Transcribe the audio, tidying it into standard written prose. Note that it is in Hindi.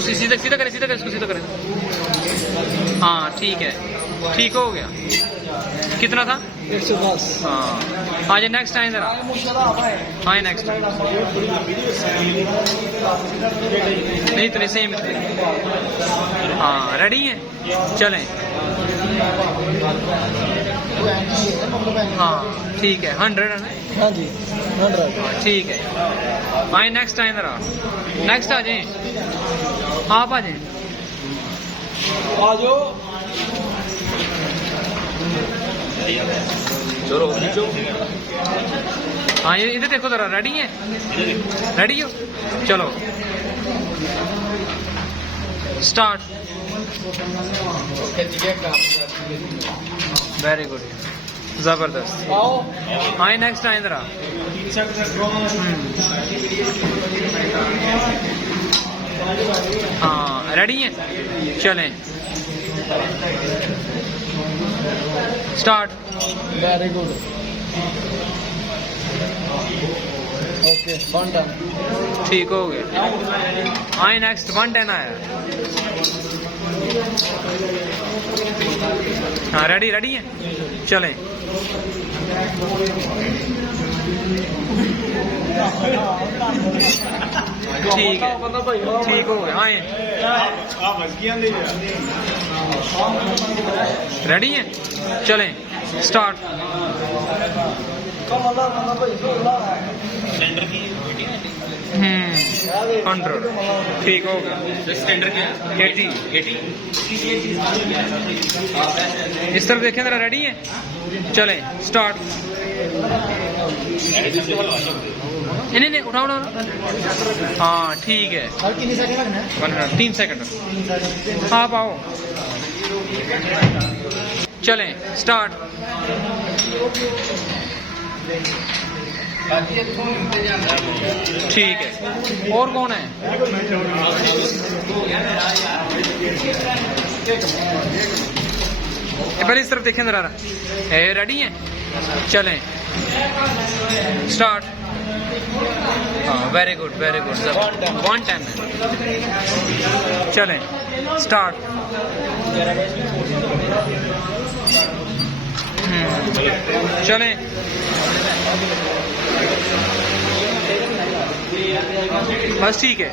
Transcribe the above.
सीधा सीधा करें, सीधा करें, इसको सीधा करें। हाँ ठीक है, ठीक हो गया। कितना था? 110। हाँ आ जाए नेक्स्ट टाइम जरा। हाँ नेक्स्ट नहीं इतने सेम। हाँ रेडी है, चलें। हाँ ठीक है, 100 है ना? हाँ जी 100। हाँ ठीक है, आए नेक्स्ट टाइम जरा। नेक्स्ट आ जाए, आप आ जाए। आ जाओ। हाँ ये इधर देखो जरा, रेडी है? रेडी हो? चलो स्टार्ट। वेरी गुड, जबरदस्त। हाँ नेक्स्ट टाइम जरा। हाँ रेडी है, चलें स्टार्ट। Very good. ओके 110। ठीक हो गया। आए नेक्स्ट 110 आया। हाँ रेडी, रेडी है, चलें। ठीक है, ठीक हो गया। आए रेडी है, चलें स्टार्ट। हंड्रेड ठीक हो गया। स्टैंडर्ड क्या है? 80। इस तरफ देखें जरा, रेडी है, चलें स्टार्ट। नहीं नहीं उठाओ उठाओ। हाँ ठीक है, 3 सेकंड। आप आओ, चलें स्टार्ट। ठीक है, और कौन है? पहले इस तरफ देखें जरा। रेडी है, चलें स्टार्ट। हाँ वेरी गुड, वेरी गुड। 110 है, चलें स्टार्ट। चलें बस ठीक है।